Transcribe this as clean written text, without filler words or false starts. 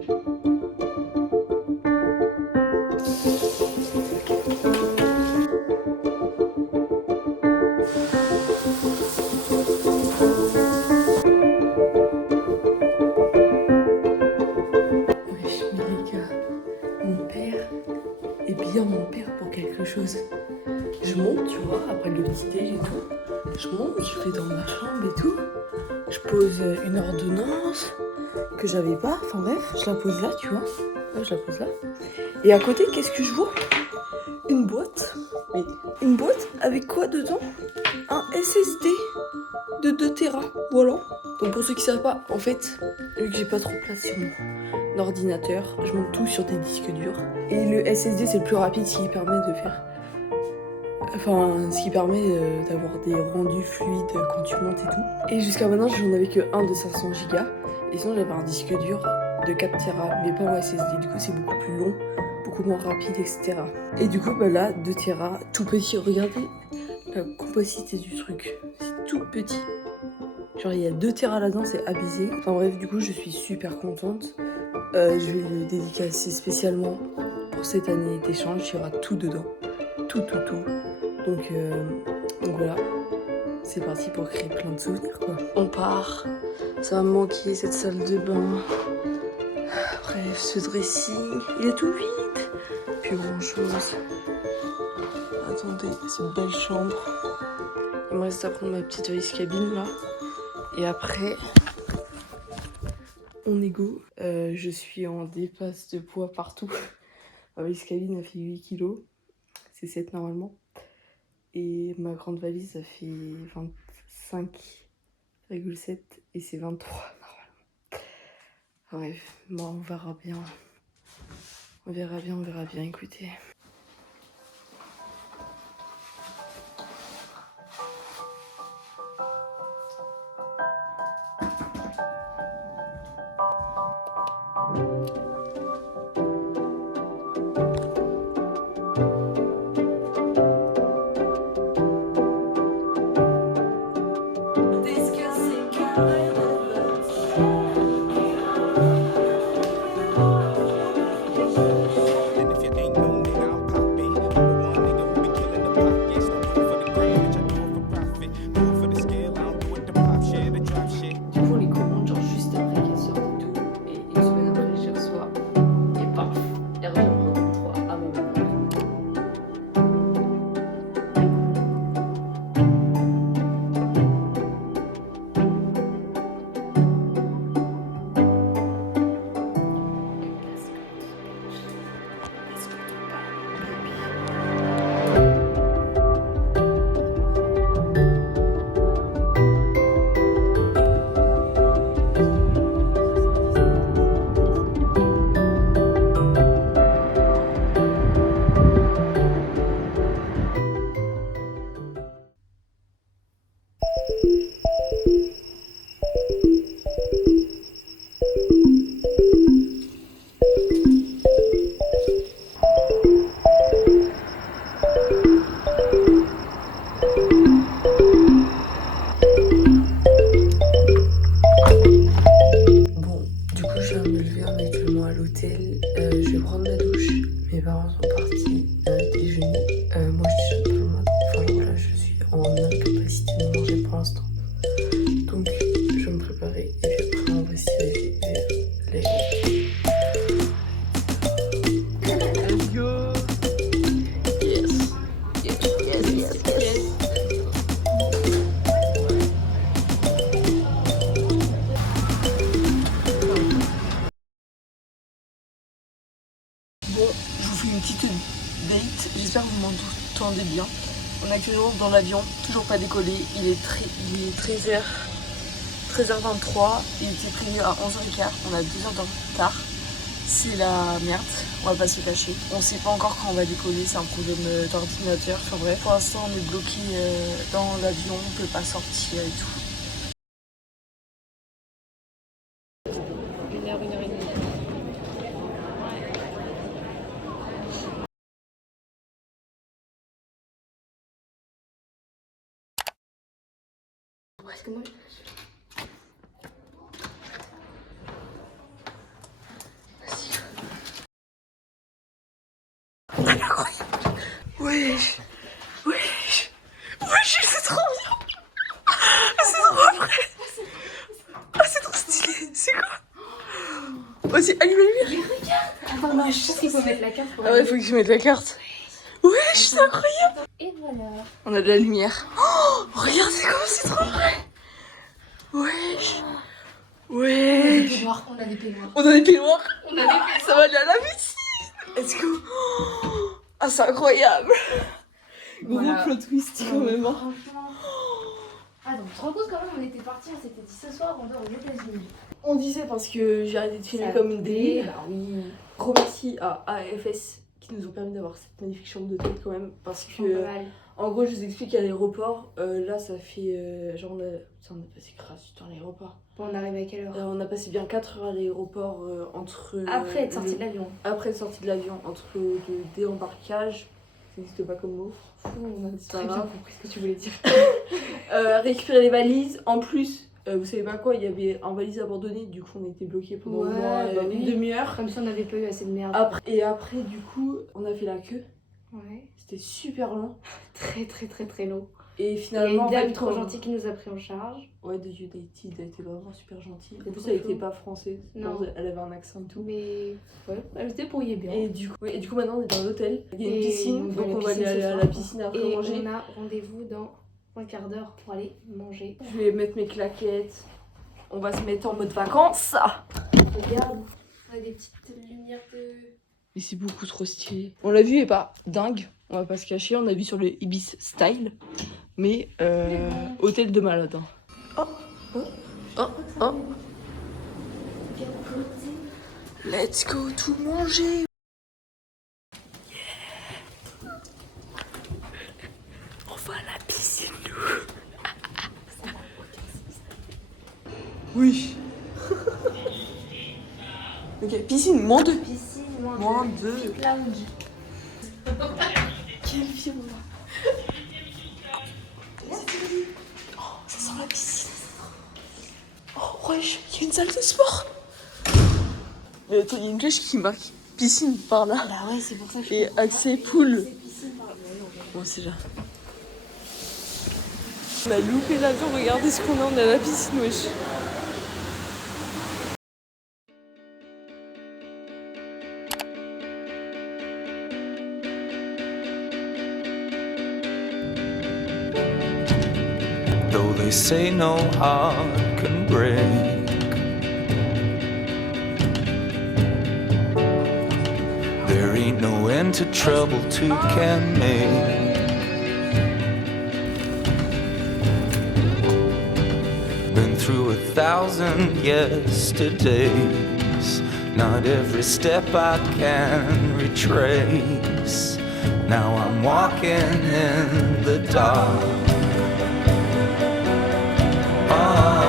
Wesh, mais les gars, mon père est bien mon père pour quelque chose. Je monte, tu vois, après le petit déj et tout. Je monte, je vais dans ma chambre et tout. Je pose une ordonnance que j'avais pas. Enfin bref, je la pose là, tu vois. Ouais, je la pose là. Et à côté, qu'est-ce que je vois? Une boîte. Mais une boîte avec quoi dedans? Un SSD de 2 Tera. Voilà. Donc pour ceux qui savent pas, en fait, vu que j'ai pas trop de place sur mon ordinateur, je monte tout sur des disques durs. Et le SSD, c'est le plus rapide, ce qui permet de faire. Enfin, ce qui permet d'avoir des rendus fluides quand tu montes et tout. Et jusqu'à maintenant, j'en avais que un de 500 Go. Et sinon, j'avais un disque dur de 4 Tera, mais pas en SSD. Du coup, c'est beaucoup plus long, beaucoup moins rapide, etc. Et du coup, bah là, 2 Tera, tout petit. Regardez la compacité du truc. C'est tout petit. Genre, il y a 2 Tera là-dedans, c'est abusé. Enfin bref, du coup, je suis super contente. Je vais le dédicacer spécialement pour cette année d'échange. Il y aura tout dedans. Tout, tout, tout. Donc voilà, c'est parti pour créer plein de souvenirs quoi. On part, ça va me manquer cette salle de bain. Bref, ce dressing, il est tout vide. Plus grand chose. Attendez, cette belle chambre. Il me reste à prendre ma petite valise cabine là. Et après, on est go. Je suis en dépasse de poids partout. Ma valise cabine a fait 8 kilos. C'est 7 normalement. Et ma grande valise a fait 25,7 et c'est 23 normalement. Bref, bon, on verra bien. On verra bien, écoutez. Du coup, on les commande genre juste après qu'elles sortent et tout. Et une semaine après, je les reçois. Et paf, elles reviendront dans 3 à mon moment. Bon, du coup, je viens de me lever en actuellement à l'hôtel. Je vais prendre ma douche. Mes parents sont partis déjeuner. Moi, je suis pas loin. Enfin, genre là, je suis en incapacité de manger pour l'instant. Donc, je vais me préparer et puis après, on va s'y aller vers les. Let's go! Yes! Yes! Bon, je vous fais une petite date. J'espère que vous m'entendez bien. On est actuellement dans l'avion, toujours pas décollé. Il est 13h, 13h23. Il était prévu à 11h15. On a 2 heures de retard. C'est la merde, on va pas se cacher. On sait pas encore quand on va décoller, c'est un problème d'ordinateur. Enfin bref, pour l'instant on est bloqué dans l'avion, on peut pas sortir et tout. Une heure et demie. Presque moi. Wesh. Wesh. Wesh, c'est trop bien. C'est trop vrai. Ah, c'est trop stylé. C'est quoi? Vas-y, allume la lumière. Mais regarde. Attends, non, je pense qu'il faut mettre la carte pour Ah ouais, faut que je mette la carte. Wesh, c'est incroyable. Et voilà. On a de la lumière. Oh, regardez comme c'est trop vrai. Wesh. On a des Wesh. peignoirs. On a des peignoirs. On a des peignoirs. On a des peignoirs. Ça va aller à la piscine. Let's go. Oh. Ah, c'est incroyable. Voilà. Gros plot twist quand même. Hein. Franchement. Ah, donc, tu te rends compte quand même, on était partis, on s'était dit ce soir, on dort aux États-Unis. On disait parce que j'ai arrêté de filmer Ça comme une délire. Bah oui. Gros merci à AFS qui nous ont permis d'avoir cette magnifique chambre d'hôtel quand même. Parce que, Pas mal. en gros, je vous explique à l'aéroport. Là, ça fait. Genre, on a passé grâce du temps à l'aéroport. Bon, on arrive à quelle heure? On a passé bien 4 heures à l'aéroport entre. Après être sorti de l'avion. Après être sorti de l'avion, entre le déembarquage, ça n'existe pas comme mot. On a C'est très pas bien grave. compris ce que tu voulais dire. Récupérer les valises. En plus, vous savez pas quoi, il y avait un valise abandonné, du coup on était bloqués pendant au moins bah une oui. demi-heure. Comme si on n'avait pas eu assez de merde. Et après, du coup, on a fait la queue. Ouais. C'était super long. Très très très très long. Et Il y a finalement, une dame en fait, trop quand- gentille qui nous a pris en charge. Ouais, de United, elle était vraiment super gentille. En plus, Trop elle était chou. pas française. Non. Elle avait un accent et tout. Mais ouais, elle se débrouillait bien. Et du coup, maintenant on est dans l'hôtel. Il y a une Et piscine, on va donc à la on va aller piscine ce à soir. la piscine après Et manger. on a rendez-vous dans un quart d'heure pour aller manger. Je vais mettre mes claquettes. On va se mettre en mode vacances. Regarde, on a des petites lumières de... Mais c'est beaucoup trop stylé. On l'a vu, il est pas dingue. On va pas se cacher. On a vu sur le Ibis Style. Mais hôtel de malade. Hein. Oh, oh, oh, oh. Let's go tout manger. Yeah. On va à la piscine, nous. Oui. Ok, piscine, moins 2. Piscine, Moins 2. lounge. Quelle vie on a. Oh, ça sent la piscine. Oh, wesh, il y a une salle de sport. Mais attends, il y a une flèche qui marque piscine par là. Bah ouais, c'est pour ça que je Et comprends accès pas. pool. C'est piscine par là. Bon, c'est là. On a loupé l'avion, regardez ce qu'on a, on est à la piscine, wesh. Though they say no heart can break, there ain't no end to trouble two can make. Been through 1,000 yesterdays, not every step I can retrace. Now I'm walking in the dark. Oh.